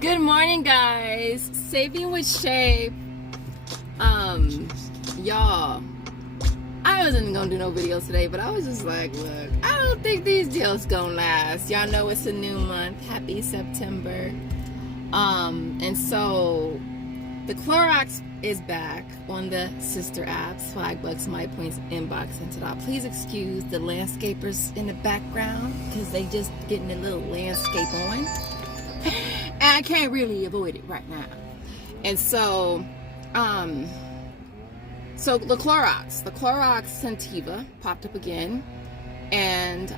Good morning, guys. Saving with Shay. Y'all, I wasn't gonna do no videos today, but I was just like, look, I don't think these deals gonna last. Y'all know it's a new month. Happy September. And so the Clorox is back on the sister apps, Swagbucks, My Points, Inbox, and ta-da. Please excuse the landscapers in the background because they just getting a little landscape on. And I can't really avoid it right now. And so, the Clorox Sentiva popped up again. And,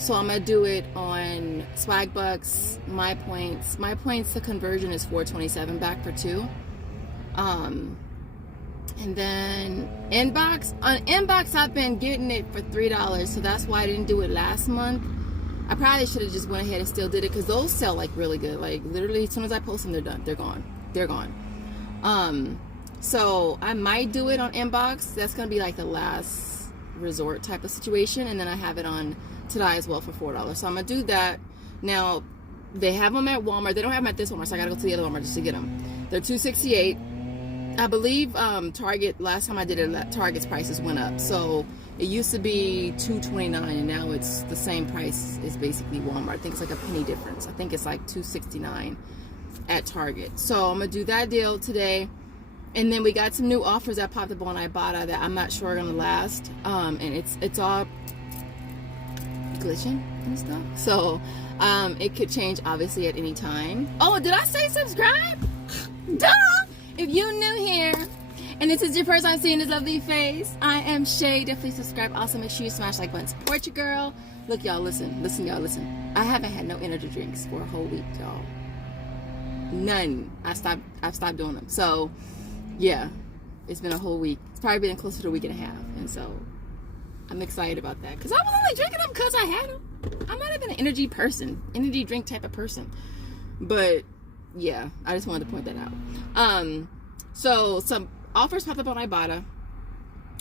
so I'm going to do it on Swagbucks, My Points. My Points, the conversion is $4.27 back for 2. And then Inbox. On Inbox, I've been getting it for $3. So that's why I didn't do it last month. I probably should have just went ahead and still did it because those sell like really good. Like literally as soon as I post them, they're done. They're gone. They're gone. So I might do it on Inbox. That's going to be like the last resort type of situation. And then I have it on Today as well for $4. So I'm going to do that. Now, they have them at Walmart. They don't have them at this Walmart, so I got to go to the other Walmart just to get them. They're $2.68. I believe Target, last time I did it, Target's prices went up. So it used to be $2.29 and now it's the same price as basically Walmart. I think it's like a penny difference. I think it's like $2.69 at Target. So I'm going to do that deal today. And then we got some new offers that popped up on Ibotta that I'm not sure are going to last. And it's all glitching and stuff. So it could change obviously at any time. Oh, did I say subscribe? Duh! If you're new here and this is your first time seeing this lovely face, I am Shay. Definitely subscribe. Also, make sure you smash like button. Support your girl. Look, y'all, listen. Y'all, listen. I haven't had no energy drinks for a whole week, y'all. None. I've stopped doing them. So, yeah, it's been a whole week. It's probably been closer to a week and a half. And so, I'm excited about that. Because I was only drinking them because I had them. I'm not even an energy drink type of person. But, yeah, I just wanted to point that out. So some offers popped up on Ibotta.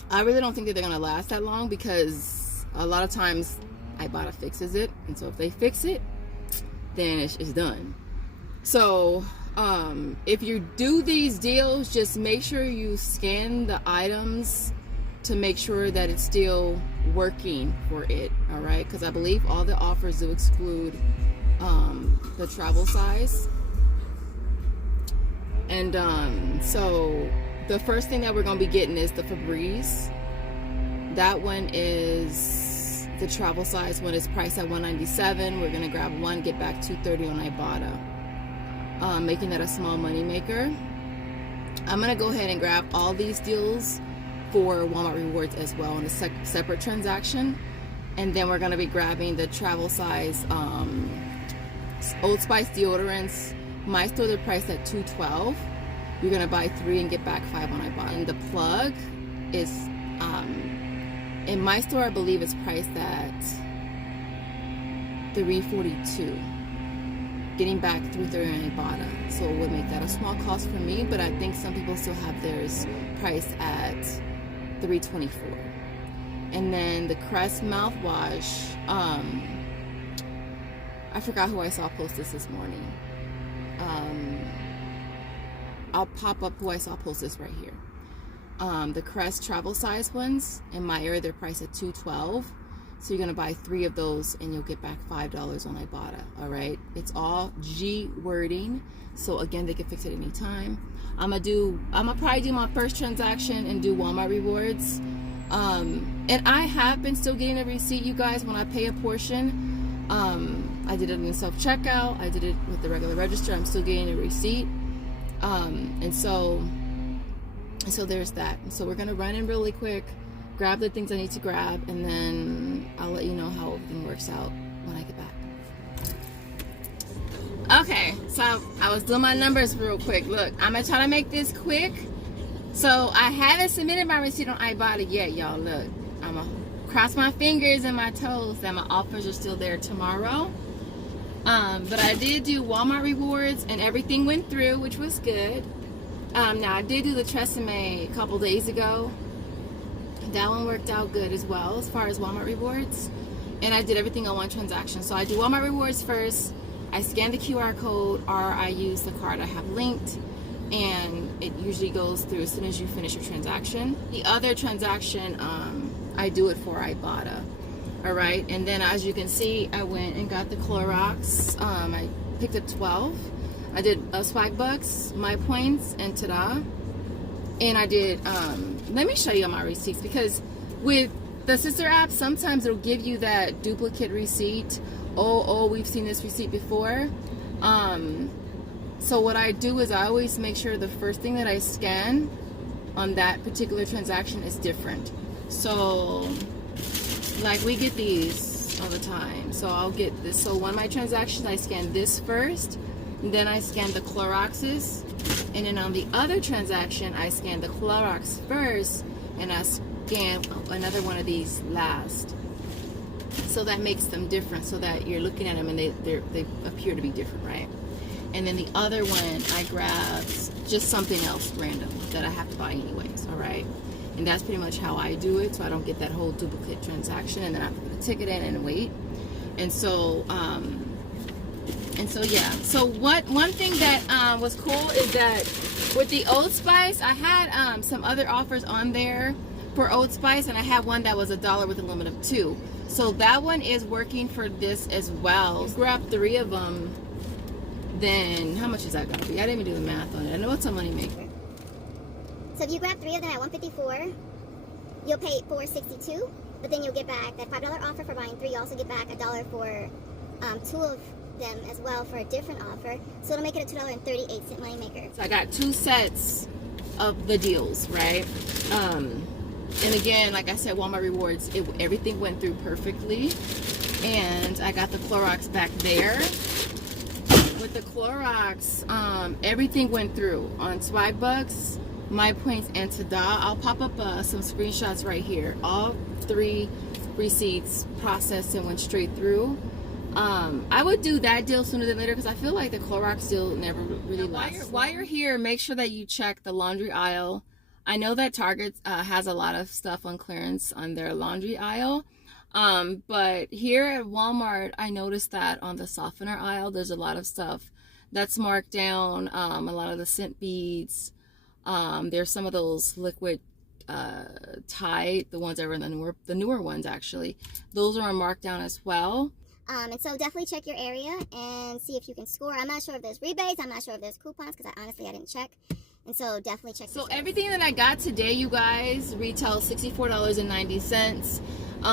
I really don't think that they're going to last that long because a lot of times Ibotta fixes it. And so if they fix it, then it's done. So if you do these deals, just make sure you scan the items to make sure that it's still working for it. All right. Because I believe all the offers do exclude the travel size. And so the first thing that we're going to be getting is the Febreze. That one is the travel size one is priced at $197. We're going to grab one, get back $230 on Ibotta, making that a small money maker. I'm going to go ahead and grab all these deals for Walmart Rewards as well in a separate transaction. And then we're going to be grabbing the travel size Old Spice deodorants. My store, they're priced at $212. You're gonna buy 3 and get back 5 on Ibotta. And the plug is in my store, I believe it's priced at $342. Getting back $330 on Ibotta. So it would make that a small cost for me, but I think some people still have theirs priced at $324. And then the Crest mouthwash. I forgot who I saw post this morning. I'll pop up who I saw post this right here. The Crest travel size ones in my area, they're priced at $212. So you're gonna buy 3 of those and you'll get back $5 on Ibotta. All right, it's all G wording. So again, they can fix it anytime. I'm gonna probably do my first transaction and do Walmart Rewards. And I have been still getting a receipt, you guys, when I pay a portion. I did it in the self-checkout. I did it with the regular register. I'm still getting a receipt. And so there's that. And so we're going to run in really quick, grab the things I need to grab, and then I'll let you know how everything works out when I get back. Okay, so I was doing my numbers real quick. Look, I'm going to try to make this quick. So I haven't submitted my receipt on Ibotta yet, y'all. Look, I'm going to cross my fingers and my toes that my offers are still there tomorrow. But I did do Walmart Rewards and everything went through, which was good. Now I did do the Tresemme a couple days ago. That one worked out good as well as far as Walmart Rewards. And I did everything on one transaction. So I do Walmart Rewards first. I scan the QR code, or I use the card I have linked, and it usually goes through as soon as you finish your transaction. The other transaction, I do it for Ibotta. All right, and then as you can see, I went and got the Clorox. I picked up 12. I did Swagbucks, my points, and ta-da. And I did, let me show you my receipts, because with the sister app, sometimes it'll give you that duplicate receipt. Oh, we've seen this receipt before. So what I do is I always make sure the first thing that I scan on that particular transaction is different. So, like, we get these all the time. So I'll get this. So one of my transactions, I scan this first, and then I scan the Cloroxes. And then on the other transaction, I scan the Clorox first, and I scan another one of these last. So that makes them different, so that you're looking at them and they appear to be different, right? And then the other one, I grabbed just something else random that I have to buy anyways, all right? And that's pretty much how I do it, so I don't get that whole duplicate transaction, and then I have to put a ticket in and wait. And so yeah. So one thing that was cool is that with the Old Spice, I had some other offers on there for Old Spice, and I had one that was $1 with a limit of 2. So that one is working for this as well. Grab 3 of them, then how much is that gonna be? I didn't even do the math on it. I know it's a money maker. So if you grab 3 of them at $154, you'll pay $4.62, but then you'll get back that $5 offer for buying 3. You also get back $1 for 2 of them as well for a different offer. So it'll make it a $2.38 money maker. So I got 2 sets of the deals, right? And again, like I said, Walmart Rewards, everything went through perfectly. And I got the Clorox back there. With the Clorox, everything went through on Swagbucks, My Points, and ta-da. I'll pop up some screenshots right here. All 3 receipts processed and went straight through. I would do that deal sooner than later, because I feel like the Clorox deal never really lasts. While you're here, make sure that you check the laundry aisle. I know that Target has a lot of stuff on clearance on their laundry aisle. But here at Walmart, I noticed that on the softener aisle, there's a lot of stuff that's marked down. A lot of the scent beads. There's some of those liquid Tide, the ones that are in the newer ones actually. Those are on markdown as well. And so definitely check your area and see if you can score. I'm not sure if there's rebates. I'm not sure if there's coupons, because I didn't check. And so definitely check. So everything that I got today, you guys, retails $64.90.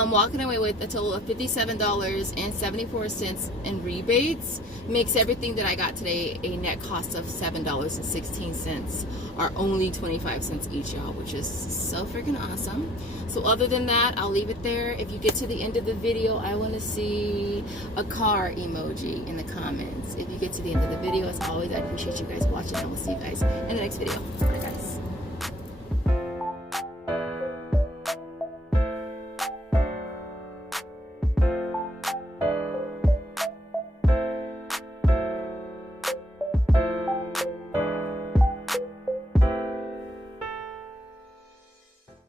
Walking away with a total of $57.74 in rebates. Makes everything that I got today a net cost of $7.16, or only 25 cents each, y'all, which is so freaking awesome. So other than that, I'll leave it there. If you get to the end of the video, I want to see a car emoji in the comments. If you get to the end of the video, as always, I appreciate you guys watching, and we'll see you guys in the next video. Bye, guys.